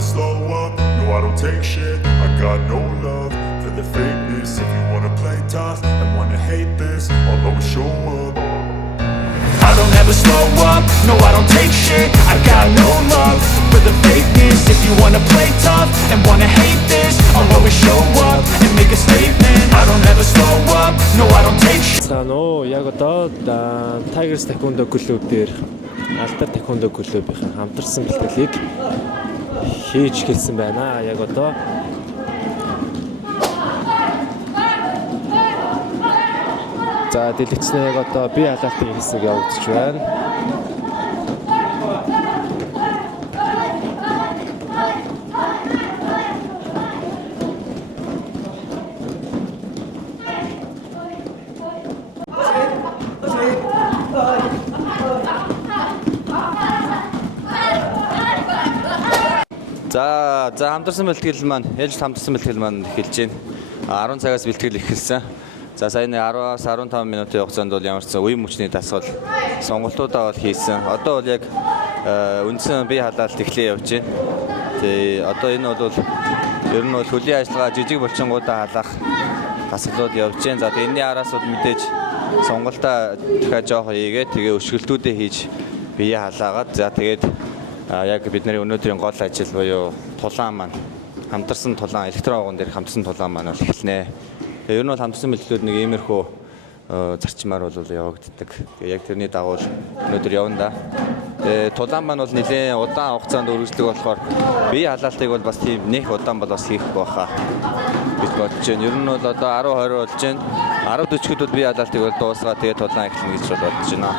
never slow up, no I don't take shit. I got no love for the fakeness. If you wanna play tough and wanna hate this, I'll always show up. I don't ever slow up, no I don't take shit. I got no love for the fakeness. If you wanna play tough and wanna hate this, I'll always show up and make a statement. I don't ever slow up, no I don't take shit. Санаа яг одоо Tigers Taekwondo клуб дээр Алдар Taekwondo клубийн хамтарсан бэлтгэлийг хийж гэлсэн байна. Яг одоо за дэлгэцнээ яг одоо бие халаалтын хэсэг явагдаж байна. За хамтарсан бэлтгэл маань ээлж хамтарсан бэлтгэл маань эхэлж байна. 10 цагаас бэлтгэл эхэлсэн. За саяны 10-аас 15 минутын хугацаанд бол ямар ч үе мөчний дасгал сонголтуудаа бол хийсэн. Одоо бол яг үндсэн бие халаалт эхлээ явж байна. Тэгээ одоо энэ бол ер нь бол хөлийн ажиллагаа жижиг булчингуудаа халаах дасгалууд явж байна. За тэгээ энэний араас бол мэдээж сонголтоо дахиад жоох хийгээд тэгээ өшгөлтүүдээ хийж бие халаагаад за тэгээд яг бидний өнөөдрийн гол ажил буюу тулаан маань хамтарсан тулаан электрон уган дээр хамтарсан тулаан маань бол эхэлнэ. Тэгээ ер нь бол хамтарсан бэлтгэлүүд нэг иймэрхүү зарчмаар бол явагддаг. Тэгээ яг тэрний дагуу өнөөдөр явна да. Тэгээ тулаан маань бол нэлээд удаан хугацаанд үргэлжлэх болохоор бие халаалтыг бол бас тийм нэг удаан бол бас хийхгүй байхаа гэж бодож байна. Ер нь бол одоо 10-20 болж байна. 10-40-д бол бие халаалтыг бол дуусгаа тэгээ тулаан эхлэнэ гэж бодож байна.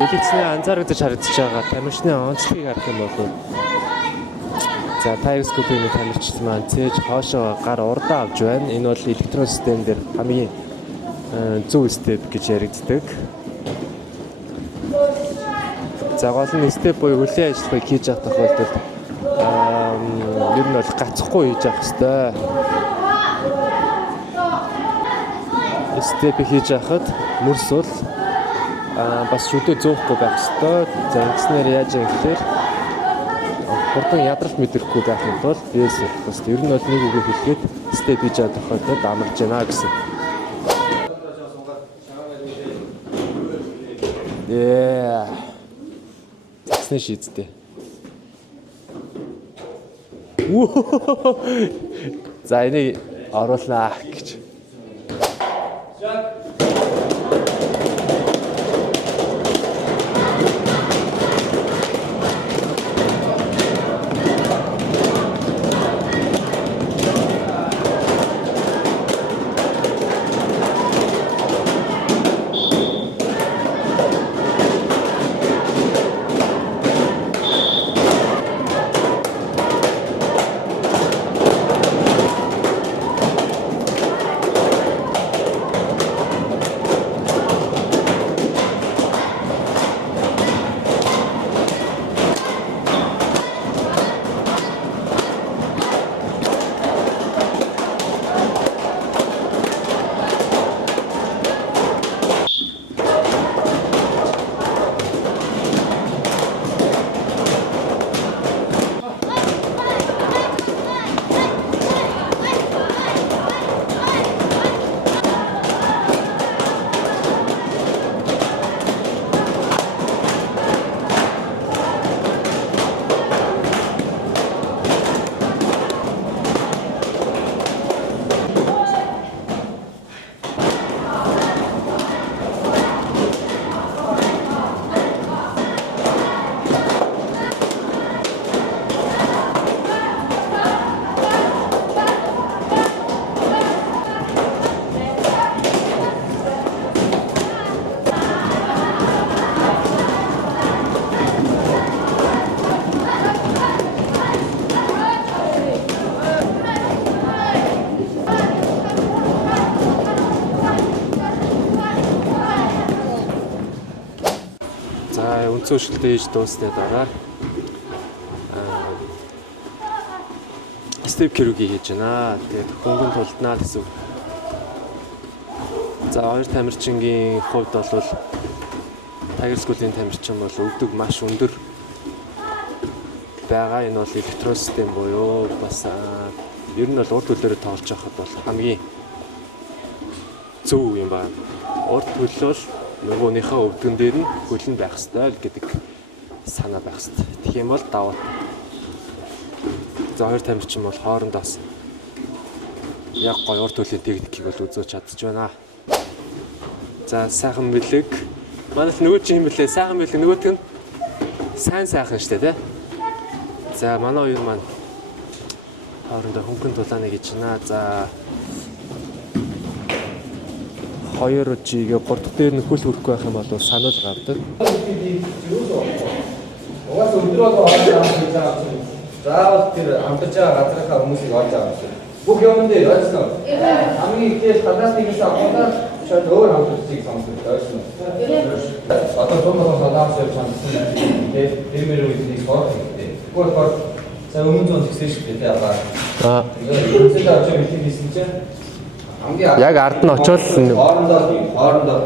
Дэлгэцнээ анзаарагдаж харагдаж байгаа тамирчны онцлогийг харах юм бол за Tigers клубын тамирчид маань цээж хоошоо гар урдаа авч байна. Энэ бол электрон систем дээр хамгийн зөв степ гэж яригддаг. За гол нь степ буюу хөлийн ажиллагааг хийж явах тохиолдолд ер нь бол гацхгүй хийж явах хэрэгтэй. Степ хийж явахад мөрс бол бас шүдэ зөөхгүй байх ёстой. За ингэснээр яаж юм гэхээр хурдан ядралт мэдрэхгүй байх юм бол бээс бас ер нь бол нэг үгээр хэлгээд степ хийж байгаа тохиолдолд амарч байна гэсэн. Засны шийдтэй. За энийг оруулнаа гэж. За үндсэн хөшөлтөө хийж дуусны дараа степ кируги хийж байна. Тэгээд хөнгөн тулднаа гэсэн. За хоёр тамирчингийн хувьд бол Tiger School-ийн тамирчин бол өвдөг маш өндөр байгаа. Энэ бол электрон систем буюу бас ер нь бол урд хөлөөрөө тоолж байхад бол хамгийн зөв юм байна. Урд хөл бол нөгөөнийхөө өвдгөн дээр нь хөл нь байх ёстой гэдэг санаа байх ёстой. Тэгэх юм бол даваа. За хоёр тамирчин бол хоорондоос яг гоё урд хөлийн техникийг бол үзүүлж чадчих байна. За сайхан бэлэг. Манай нөгөө чинь юм блэ? Сайхан бэлэг нөгөөт нь сайхан штэ тий. За манай хоёр маань хоорондоо хөнгөн тулааны гэж байна. За хоёр жигээ 3 дахь дээр нь хөл хүрэхгүй байх юм бол санал гардаг. Угаас өдрөө байгаа заавал тэр амтж байгаа газрынхаа хүмүүсийг олж авах юм. Бүх юм дээр ойлгосноо. Хамгийн ихээс гадаас нэгээс авахаар шууд өөр хамтлагчийг сонгох ойлгосноо. Одоо томоо салаас явж байгаа юм. Дэмэр үеийг сонгох хэрэгтэй. Гэхдээ за өмнө зүүн згсэн шүү дээ яагаад. Тэгээд үнэхээр очиж хэлсэн чинь яг ард нь очоод хоорондоо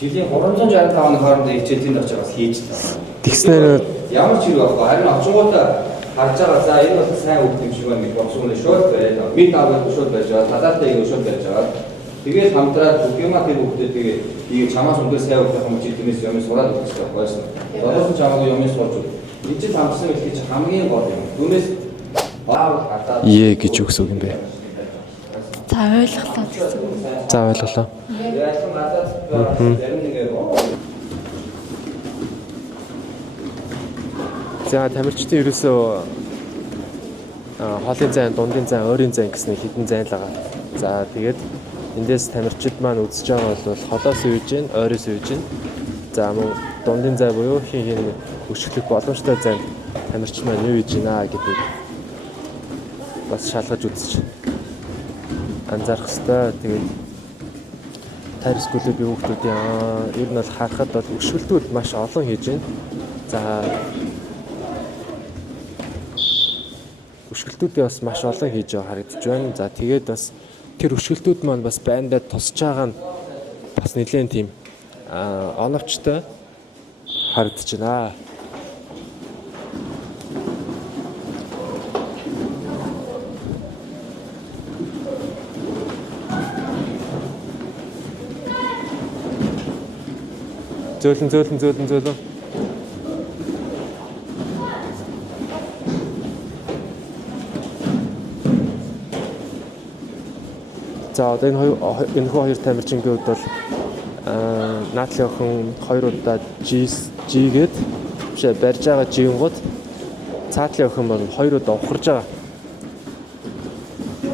жилийн 365 оны хоорондоо хичээл тэнд очиж бас хийж таа. Тэгснээр ямар ч хэрэг байхгүй. Харин очингуудаа харж байгаа за энэ бол сайн үг юм шиг байна гэж бодсон нь шууд бариад бид аваад шууд барьж байгаа. Талаатай ингэ шууд барьж байгаа. Тэгээд хамтраад бүх юмаа тэр хүүхдэд тэгээд ийм чамаас өндөр сайн үг юм чи тиймээс юм сураад өгч байгаа байсан. Додоосон чамаагүй юм сурч үг. Энд чинь хамсан их чи хамгийн гол юм. Түүнээс Е гэж өгс үг юм бэ. За ойлголоо гэсэн. За ойлголоо. За тамирчдын ерөөсөө хоолын зайн, дундын зайн, ойрын зайн гэсэн хэдэн зайн л байгаа. За тэгээд эндээс тамирчид маань үзэж байгаа бол холоос үйж гин, ойроос үйж гин. За мөн дундын зай буюу хин өшөглөх боломжтой зайн тамирч маань юу хийж гинэ гэдэг бас шалгаж үзэж анзаарах хэрэгтэй. Тэгээд Tiger School-ийн бие хүүхдүүдийн ер нь бол харахад бол өшгөлтүүд маш олон хийж байна. За өшгөлтүүдээ бас маш олон хийж байгаа харагдаж байна. За тэгээд бас тэр өшгөлтүүд маань бас байндаа тусч байгаа нь бас нэлээд тийм оновчтой харагдаж байна. Зөөлөн. За одоо энэ хоёр тамирчингийн хувьд бол наадлын охин 2 удаа G-гээд бишээ барьж байгаа G-гууд цаатлын охин бол 2 удаа ухарж байгаа.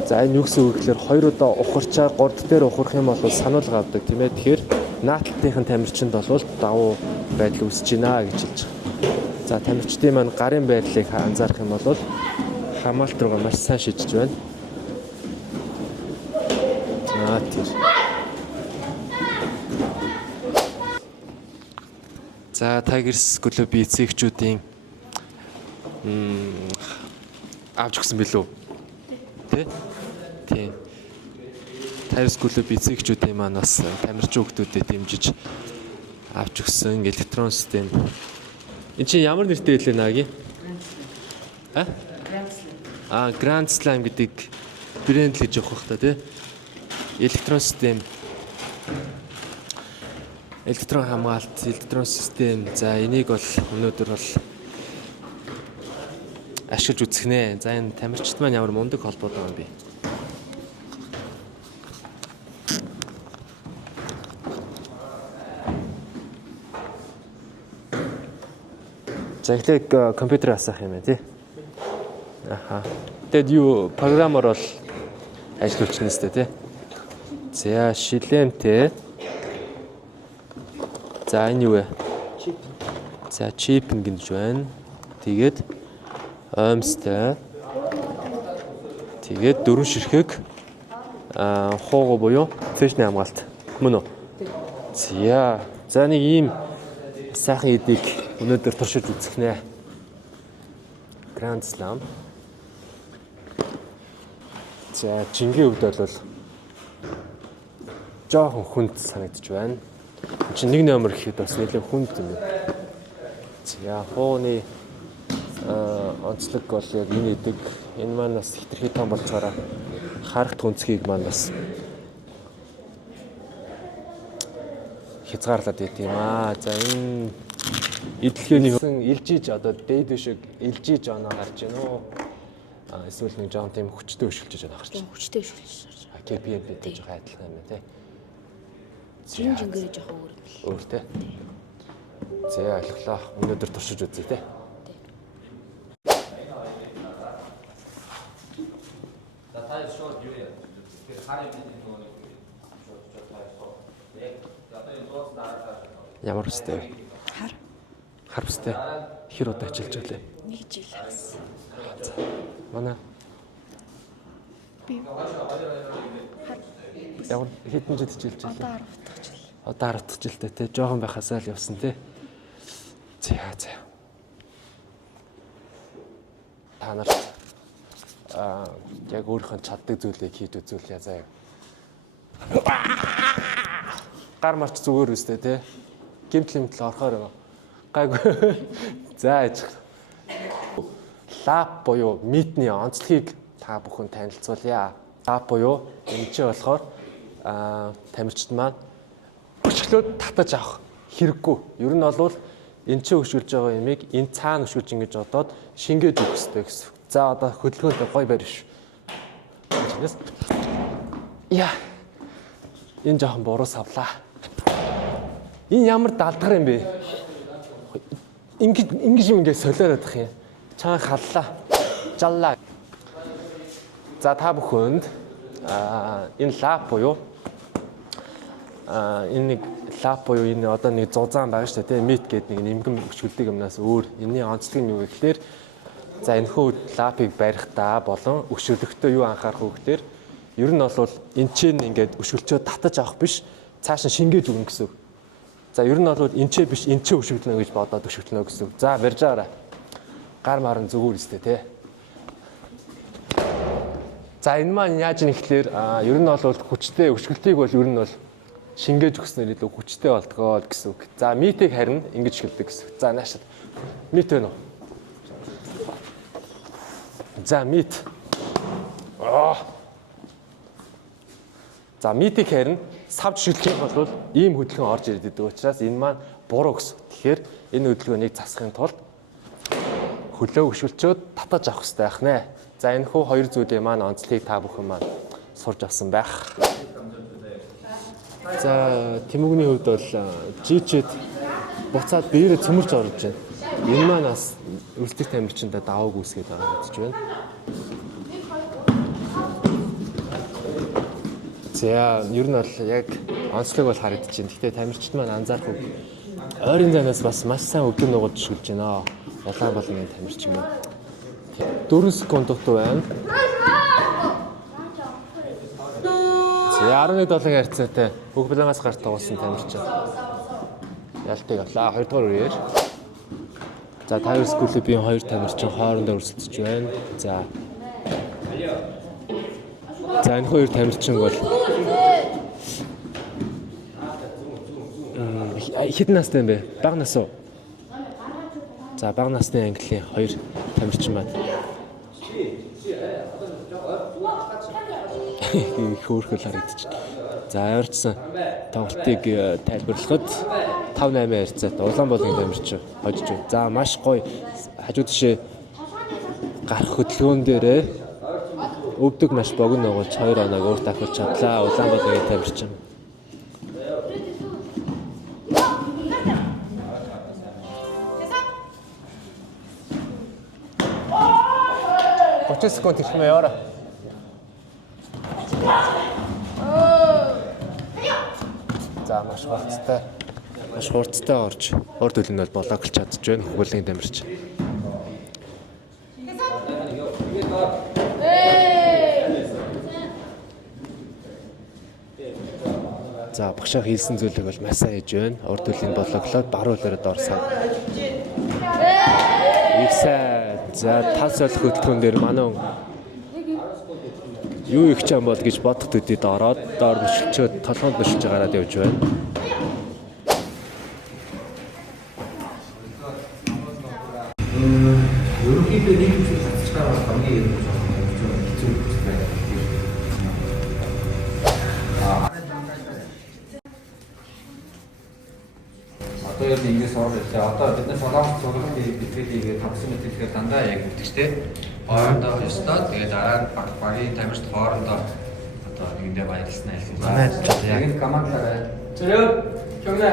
За энэ юу гэсэн үг гэхээр 2 удаа ухарчаа 3 дахь дээр ухрах юм бол сануулга авдаг тийм ээ. Тэгэхээр наадлынхын тамирчинд бол давуу байдал үүсэж байна гэж хэлж байгаа. За тамирчдын маань гарын байдлыг анзаарах юм бол хамаалт руугаа маш сайн шийдэж байна. Тэр. За Tiger School-ийн эцэгчүүдийн авч өгсөн билүү? Тэ? Тийм. Tiger School-ийн эцэгчүүдийн маань бас тамирчин хүүхдүүдэд дэмжиж авч өгсөн электрон систем. Энд чинь ямар нэртэй хэлээ наагийн? Grand Slam гэдэг брэнд л гэж явах хэрэгтэй тий. Электрон систем, электрон хамгаалалт, электрон систем. За энийг бол өнөөдөр бол ашиглаж үзэх нэ. За энэ тамирчид маань ямар мундаг холбоод байгаа юм бэ? За эхлээд компьютер асах юм байна тий. Тэгэд юу програмаар бол ажиллуулж нэстэй тий. За шилэнтэй. За энэ юу вэ? За чип гэж байна. Тэгээд оймстай. Тэгээд 4 ширхэг хуугу буюу фэшний хамгаалт. Мөн үү? За нэг ийм сайхан эдийг Өнөөдөр туршиж үзэх нэ. Grand Slam. За жингийн хувьд бол жоохон хүнд санагдаж байна. Чи нэг номер гэхэд бас нэлээд хүнд юм. За хууны онцлог бол яг энэ идэг. Энэ маань бас хитрхи том болцоороо харах түнцгийг маань бас хязгаарлаад байт юм аа. За энэ эдлэгээний илжиж одоо дээд шиг илжиж оноо гарч гэнэ үү? Эсвэл нэг жоон тийм хүчтэй өшөлж байгаа гарч байна. Хүчтэй шүлж. KPM-тэй жоохон адилхан юм тий. Жингээр жоохон өөр. Өөр тий. За ойлголоо. Өнөөдөр туршиж үзье тий. Ямар өстэй вэ? Хар өстэй. Хэр удаа ажиллаж байлаа? 1 жил гэсэн. Манай Би ямар хэдэн жил ажиллаж байлаа? одоо 10 дахь жил. Одоо 10 дахь жилдээ тий. Жохон байхасаа л явсан тий. За. Та нар яг өөрийнхөө чаддаг зүйлийг хийж үзүүлээ заа. Гар марч зүгээр үстэй тий. Гэмтэл орохоор гайгүй. За аж. Лап буюу митний онцлогийг та бүхэн танилцуулъя. Лап буюу энэ чинь болохоор тамирчид маань өшгөлөөд татаж авах хэрэггүй. Ер нь бол энэ чинь өшгөлж байгаа юмыг энэ цаана өшгөлж ингэж одоод шингээд өгөх хэрэгтэй гэсэн. За одоо хөдөлгөөнд гой барь ш. Чинээс яа. Энэ жоохон буруу савлаа. Энэ ямар далдгар юм бэ? Ингэж солиороод ах юм. Чаан халлаа. Жаллаа. За та бүхэнд энэ лап буюу энэ нэг лап буюу энэ одоо нэг зузаан байгаа шүү дээ. Мит гэдэг нэг нимгэн өшгөлдөг юмнаас өөр. Энийн онцлог нь юу гэхээр за энэхүү лапыг барихдаа болон өшгөлөхдөө юу анхаарах вэ гэхээр ер нь бол энэ чинь ингээд өшгөлчөө татаж авах биш цааш нь шингээд өгнө гэсэн. За ер нь бол энэ ч биш энэ ч өшгөлнө гэж бодоод өшгөлнө гэсэн. За барьж байгаарай. Гар маран зүгээр өстэй те. За энэ маань яаж нэхлээр ер нь бол хүчтэй өшгөлтийг бол ер нь бол шингээж өгснээр илүү хүчтэй болдгоо гэсэн үг. За митийг харин ингэж шилдэг гэсэн. За наашид мит вэ нөө. За мит. За митийг харин савж шилжих бол ийм хөдөлгөөн орж ирээд байдаг учраас энэ маань буруу гэсэн. Тэгэхээр энэ хөдөлгөөнийг засахын тулд хөлөө өшгөлчөөд татаж авах хэрэгтэй байх нэ. За энэ хүү хоёр зүйлийн маань онцлогийг та бүхэн маань сурж авсан байх. За Тэмүүгний хувьд бол жичэд буцаад биеэрээ цөмөрч орж байна. Энэ маань бас өрсөлдөх тамирчиндаа давааг үүсгээд байгаа гэж байна. За ер нь бол яг онцлог бол харагдаж байна. Гэхдээ тамирчид маань анзаарах үг. Ойрын зайнаас бас маш сайн өдөр нугад шүлж байна. Улаанбаалын тамирчин маань 4 секунд дутуу байна. За 11-7 харьцаатай бүх планаас гарт тоглосон тамирчин. Ялтыг авлаа. 2 дугаар үеэр. За Tiger School-ийн 2 тамирчин хоорондоо өрсөлдөж байна. За энэ хоёр тамирчин бол хэдэн настай юм бэ? Бага нас уу? За бага насны английн 2 тамирчин маань. Хөөрхөл харагдчих. За ойрцсан тоглолтыг тайлбарлахад 5-8 харьцаатай Улаанбаалын тамирчин хожиж байна. За маш гоё хажуу тишээ гарах хөдөлгөөн дээрээ өвдөг маш богино оголж 2 оног өөр давхиж чадлаа. Улаанбаалын тамирчин. Секунд хэлмээ яара. За маш хурцтай орж урд хөлн бол блоклж чадж байна хөвлийн тамирчин. За багшаа хийсэн зүйлийг бол маш сайн хийж байна. Урд хөлийг блоклоод баруун хөлөөрөө орсоо. сайн. За тал солих хөтөлбөрөн дээр манай юу их ч юм бол гэж бодох төдөд ороод доор нөшөлчөөд толгоонд нөшөлж гараад явж байна. Ерөнхийдөө нэг зүйл хатж байгаа хамгийн юм байна. Одоо яг ингэ суурлаа. Одоо бидний солонгос цуглах бидний тавсан мэт тэгэхээр дандаа яг үтгэжтэй. Хоорондоо ёстой. Тэгээд дараа нь багийн тамирчид хоорондоо одоо нэгэндээ баярлснаа хэлсэн. Яг энэ командаараа зөрөө чамна.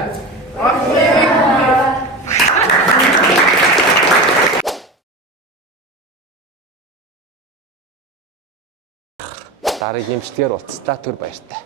Дараагийн эмчдгээр уулзлаа түр баяртай.